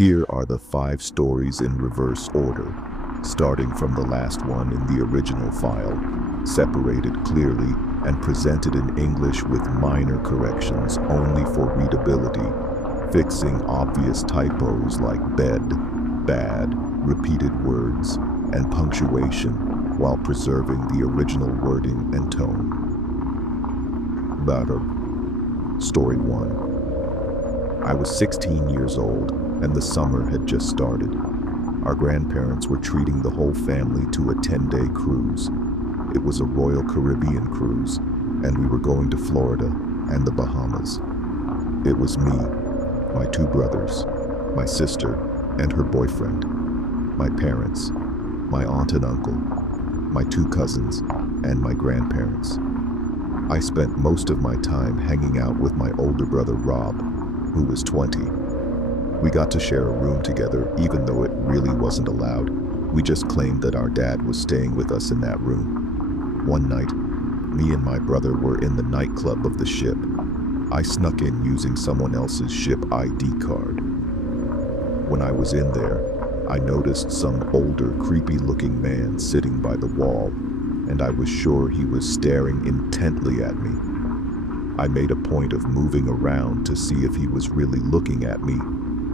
Here are the 5 stories in reverse order, starting from the last one in the original file, separated clearly and presented in English with minor corrections only for readability, fixing obvious typos like bed, bad, repeated words, and punctuation while preserving the original wording and tone. Story 1. I was 16 years old, and the summer had just started. Our grandparents were treating the whole family to a 10-day cruise. It was a Royal Caribbean cruise, and we were going to Florida and the Bahamas. It was me, my 2 brothers, my sister, and her boyfriend, my parents, my aunt and uncle, my 2 cousins, and my grandparents. I spent most of my time hanging out with my older brother Rob, who was 20. We got to share a room together even though it really wasn't allowed. We just claimed that our dad was staying with us in that room. One night, me and my brother were in the nightclub of the ship. I snuck in using someone else's ship ID card. When I was in there, I noticed some older, creepy-looking man sitting by the wall, and I was sure he was staring intently at me. I made a point of moving around to see if he was really looking at me,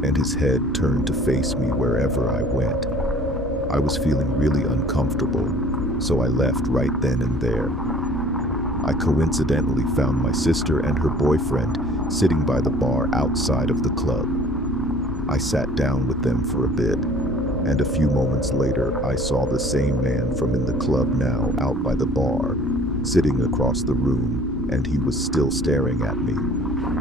and his head turned to face me wherever I went. I was feeling really uncomfortable, so I left right then and there. I coincidentally found my sister and her boyfriend sitting by the bar outside of the club. I sat down with them for a bit, and a few moments later I saw the same man from in the club now out by the bar, sitting across the room, and he was still staring at me.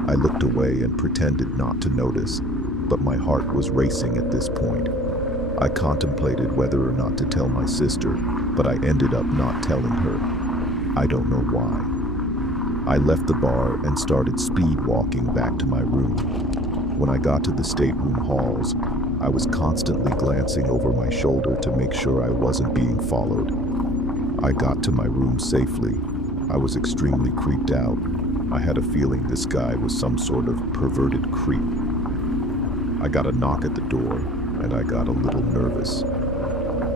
I looked away and pretended not to notice, but my heart was racing at this point. I contemplated whether or not to tell my sister, but I ended up not telling her. I don't know why. I left the bar and started speed walking back to my room. When I got to the stateroom halls, I was constantly glancing over my shoulder to make sure I wasn't being followed. I got to my room safely. I was extremely creeped out. I had a feeling this guy was some sort of perverted creep. I got a knock at the door, and I got a little nervous.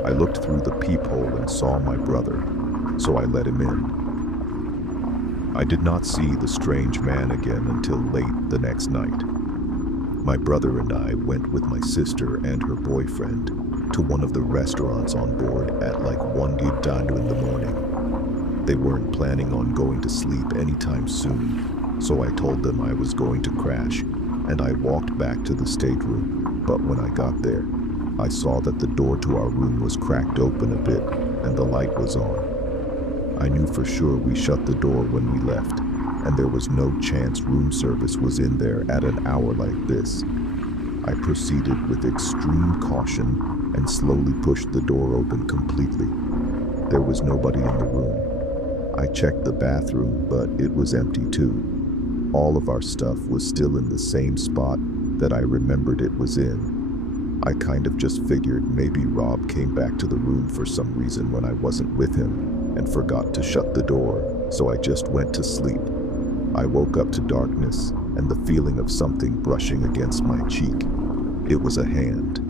I looked through the peephole and saw my brother, so I let him in. I did not see the strange man again until late the next night. My brother and I went with my sister and her boyfriend to one of the restaurants on board at like 1 in the morning. They weren't planning on going to sleep anytime soon, so I told them I was going to crash, and I walked back to the stateroom. But when I got there, I saw that the door to our room was cracked open a bit and the light was on. I knew for sure we shut the door when we left, and there was no chance room service was in there at an hour like this. I proceeded with extreme caution and slowly pushed the door open completely. There was nobody in the room. I checked the bathroom, but it was empty too. All of our stuff was still in the same spot that I remembered it was in. I kind of just figured maybe Rob came back to the room for some reason when I wasn't with him and forgot to shut the door, so I just went to sleep. I woke up to darkness and the feeling of something brushing against my cheek. It was a hand.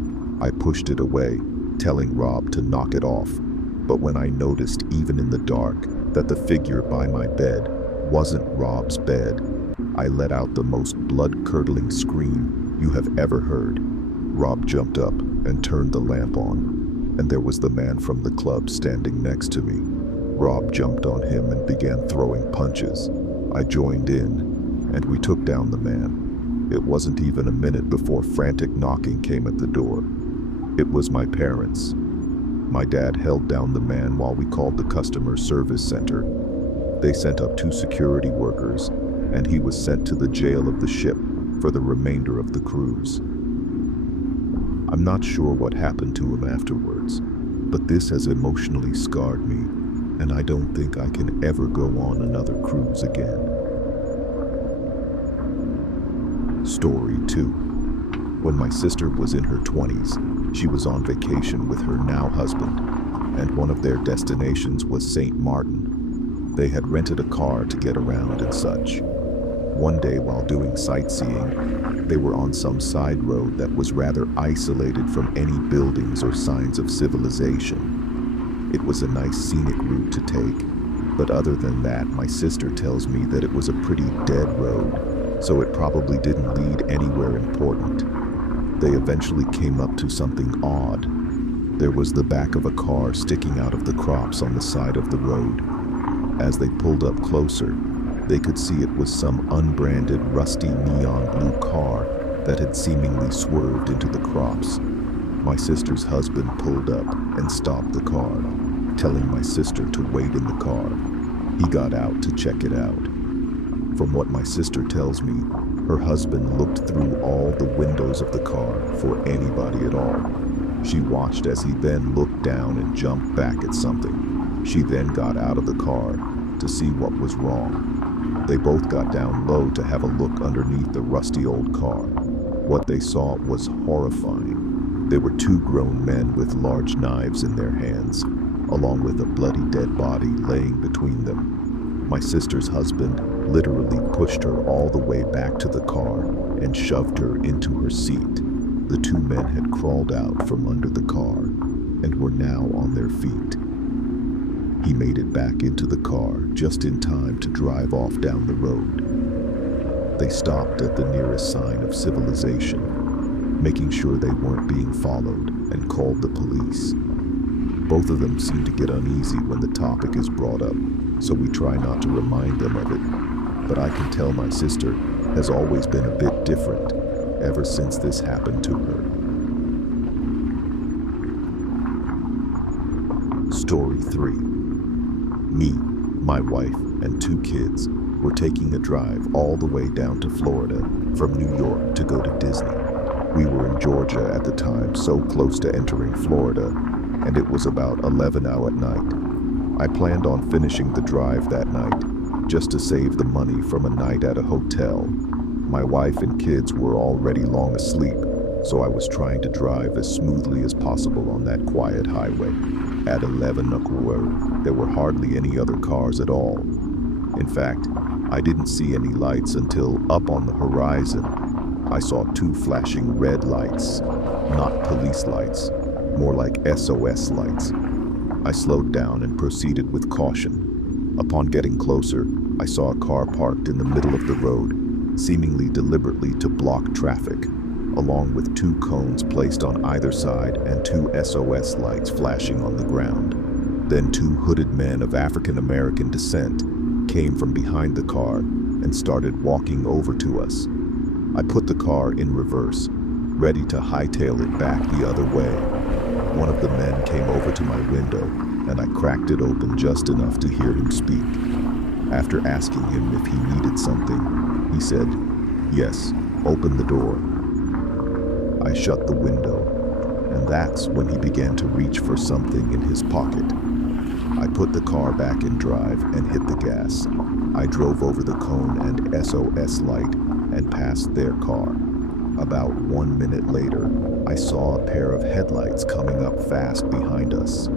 I pushed it away, telling Rob to knock it off, but when I noticed, even in the dark, that the figure by my bed wasn't Rob's bed, I let out the most blood-curdling scream you have ever heard. Rob jumped up and turned the lamp on, and there was the man from the club standing next to me. Rob jumped on him and began throwing punches. I joined in, and we took down the man. It wasn't even a minute before frantic knocking came at the door. It was my parents. My dad held down the man while we called the customer service center. They sent up 2 security workers, and he was sent to the jail of the ship for the remainder of the cruise. I'm not sure what happened to him afterwards, but this has emotionally scarred me, and I don't think I can ever go on another cruise again. Story 2. When my sister was in her 20s, she was on vacation with her now husband, and one of their destinations was St. Martin. They had rented a car to get around and such. One day while doing sightseeing, they were on some side road that was rather isolated from any buildings or signs of civilization. It was a nice scenic route to take, but other than that, my sister tells me that it was a pretty dead road, so it probably didn't lead anywhere important. They eventually came up to something odd. There was the back of a car sticking out of the crops on the side of the road. As they pulled up closer, they could see it was some unbranded, rusty neon blue car that had seemingly swerved into the crops. My sister's husband pulled up and stopped the car, telling my sister to wait in the car. He got out to check it out. From what my sister tells me, her husband looked through all the windows of the car for anybody at all. She watched as he then looked down and jumped back at something. She then got out of the car to see what was wrong. They both got down low to have a look underneath the rusty old car. What they saw was horrifying. There were two grown men with large knives in their hands, along with a bloody dead body laying between them. My sister's husband literally pushed her all the way back to the car and shoved her into her seat. The two men had crawled out from under the car and were now on their feet. He made it back into the car just in time to drive off down the road. They stopped at the nearest sign of civilization, making sure they weren't being followed, and called the police. Both of them seem to get uneasy when the topic is brought up, so we try not to remind them of it. But I can tell my sister has always been a bit different ever since this happened to her. Story 3. Me, my wife, and 2 kids were taking a drive all the way down to Florida from New York to go to Disney. We were in Georgia at the time, so close to entering Florida, and it was about 11 at night. I planned on finishing the drive that night, just to save the money from a night at a hotel. My wife and kids were already long asleep, so I was trying to drive as smoothly as possible on that quiet highway. At 11 Road, there were hardly any other cars at all. In fact, I didn't see any lights until up on the horizon, I saw 2 flashing red lights, not police lights, more like SOS lights. I slowed down and proceeded with caution. Upon getting closer, I saw a car parked in the middle of the road, seemingly deliberately to block traffic, along with 2 cones placed on either side and 2 SOS lights flashing on the ground. Then 2 hooded men of African American descent came from behind the car and started walking over to us. I put the car in reverse, ready to hightail it back the other way. One of the men came over to my window, and I cracked it open just enough to hear him speak. After asking him if he needed something, he said, "Yes, open the door." I shut the window, and that's when he began to reach for something in his pocket. I put the car back in drive and hit the gas. I drove over the cone and SOS light and past their car. About 1 minute later, I saw a pair of headlights coming up fast behind us.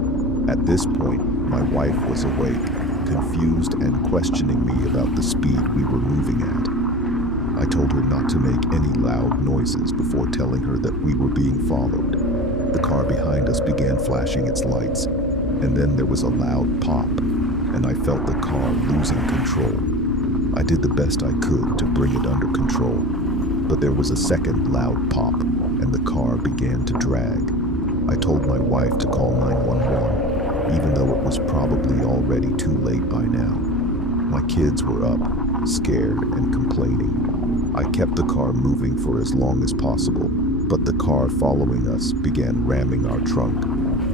At this point, my wife was awake, confused and questioning me about the speed we were moving at. I told her not to make any loud noises before telling her that we were being followed. The car behind us began flashing its lights, and then there was a loud pop, and I felt the car losing control. I did the best I could to bring it under control, but there was a second loud pop, and the car began to drag. I told my wife to call 911, even though it was probably already too late by now. My kids were up, scared and complaining. I kept the car moving for as long as possible, but the car following us began ramming our trunk.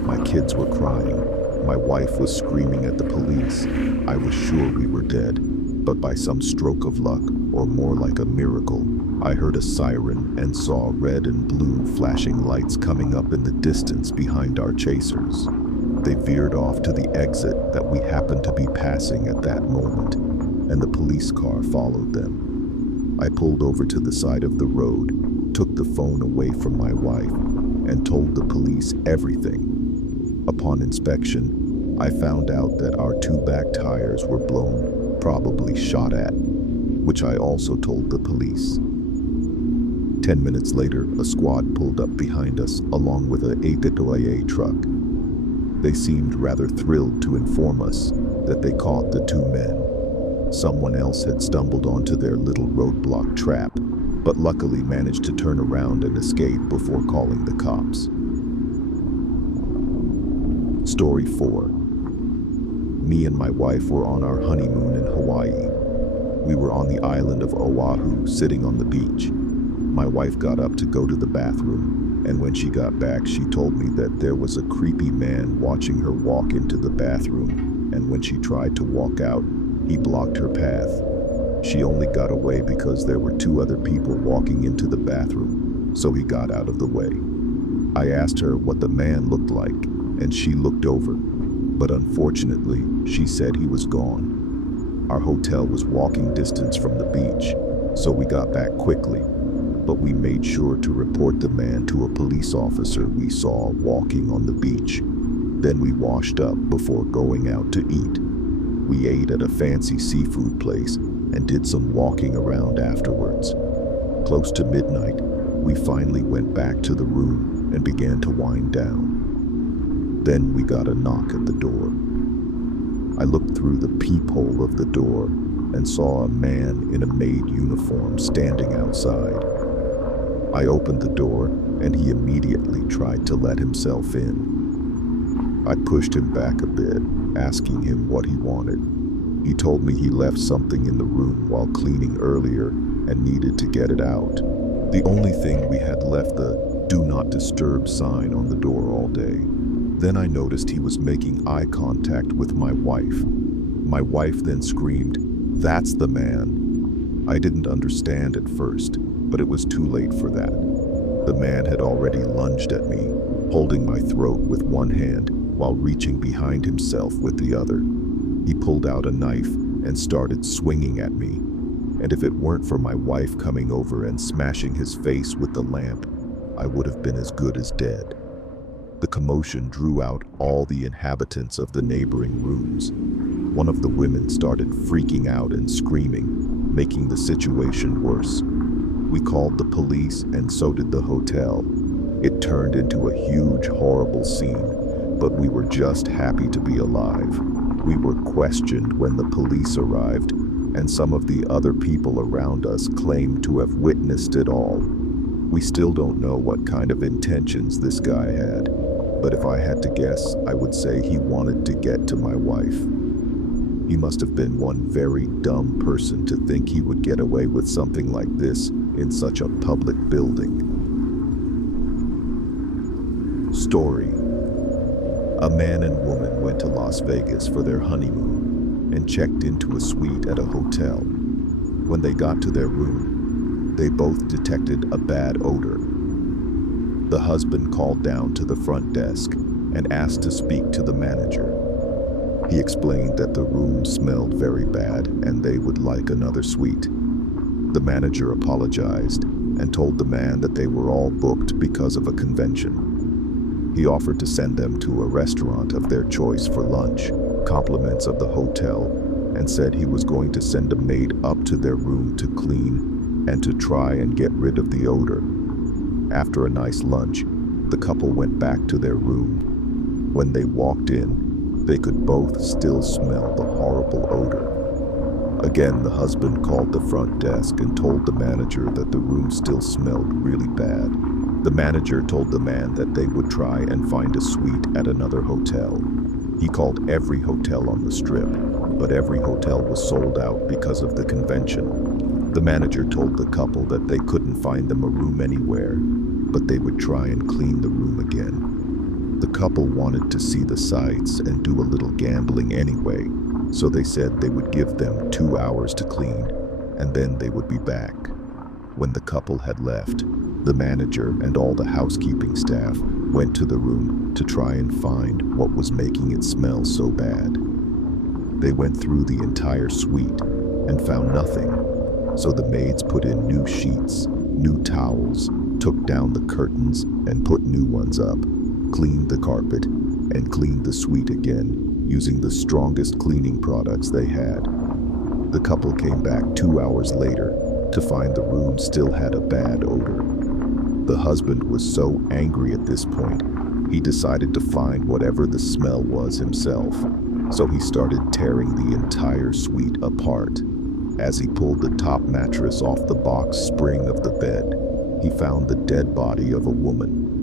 My kids were crying. My wife was screaming at the police. I was sure we were dead, but by some stroke of luck, or more like a miracle, I heard a siren and saw red and blue flashing lights coming up in the distance behind our chasers. They veered off to the exit that we happened to be passing at that moment, and the police car followed them. I pulled over to the side of the road, took the phone away from my wife, and told the police everything. Upon inspection, I found out that our 2 back tires were blown, probably shot at. which I also told the police. 10 minutes later, a squad pulled up behind us along with a getaways truck. They seemed rather thrilled to inform us that they caught the two men. Someone else had stumbled onto their little roadblock trap, but luckily managed to turn around and escape before calling the cops. Story 4. Me and my wife were on our honeymoon in Hawaii. We were on the island of Oahu, sitting on the beach. My wife got up to go to the bathroom, and when she got back, she told me that there was a creepy man watching her walk into the bathroom, and when she tried to walk out, he blocked her path. She only got away because there were two other people walking into the bathroom, so he got out of the way. I asked her what the man looked like, and she looked over, but unfortunately, she said he was gone. Our hotel was walking distance from the beach, so we got back quickly, but we made sure to report the man to a police officer we saw walking on the beach. Then we washed up before going out to eat. We ate at a fancy seafood place and did some walking around afterwards. Close to midnight, we finally went back to the room and began to wind down. Then we got a knock at the door. I looked through the peephole of the door and saw a man in a maid uniform standing outside. I opened the door and he immediately tried to let himself in. I pushed him back a bit, asking him what he wanted. He told me he left something in the room while cleaning earlier and needed to get it out. The only thing we had left the "Do Not Disturb" sign on the door all day. Then I noticed he was making eye contact with my wife. My wife then screamed, "That's the man." I didn't understand at first, but it was too late for that. The man had already lunged at me, holding my throat with one hand while reaching behind himself with the other. He pulled out a knife and started swinging at me, and if it weren't for my wife coming over and smashing his face with the lamp, I would have been as good as dead. The commotion drew out all the inhabitants of the neighboring rooms. One of the women started freaking out and screaming, making the situation worse. We called the police and so did the hotel. It turned into a huge, horrible scene, but we were just happy to be alive. We were questioned when the police arrived, and some of the other people around us claimed to have witnessed it all. We still don't know what kind of intentions this guy had, but if I had to guess, I would say he wanted to get to my wife. He must have been one very dumb person to think he would get away with something like this in such a public building. Story. A man and woman went to Las Vegas for their honeymoon and checked into a suite at a hotel. When they got to their room, they both detected a bad odor. The husband called down to the front desk and asked to speak to the manager. He explained that the room smelled very bad and they would like another suite. The manager apologized and told the man that they were all booked because of a convention. He offered to send them to a restaurant of their choice for lunch, compliments of the hotel, and said he was going to send a maid up to their room to clean and to try and get rid of the odor. After a nice lunch, the couple went back to their room. When they walked in, they could both still smell the horrible odor. Again, the husband called the front desk and told the manager that the room still smelled really bad. The manager told the man that they would try and find a suite at another hotel. He called every hotel on the strip, but every hotel was sold out because of the convention. The manager told the couple that they couldn't find them a room anywhere, but they would try and clean the room again. The couple wanted to see the sights and do a little gambling anyway, so they said they would give them 2 hours to clean, and then they would be back. When the couple had left, the manager and all the housekeeping staff went to the room to try and find what was making it smell so bad. They went through the entire suite and found nothing, so the maids put in new sheets, new towels, took down the curtains and put new ones up, cleaned the carpet, and cleaned the suite again using the strongest cleaning products they had. The couple came back 2 hours later to find the room still had a bad odor. The husband was so angry at this point, he decided to find whatever the smell was himself. So he started tearing the entire suite apart. As he pulled the top mattress off the box spring of the bed, he found the dead body of a woman.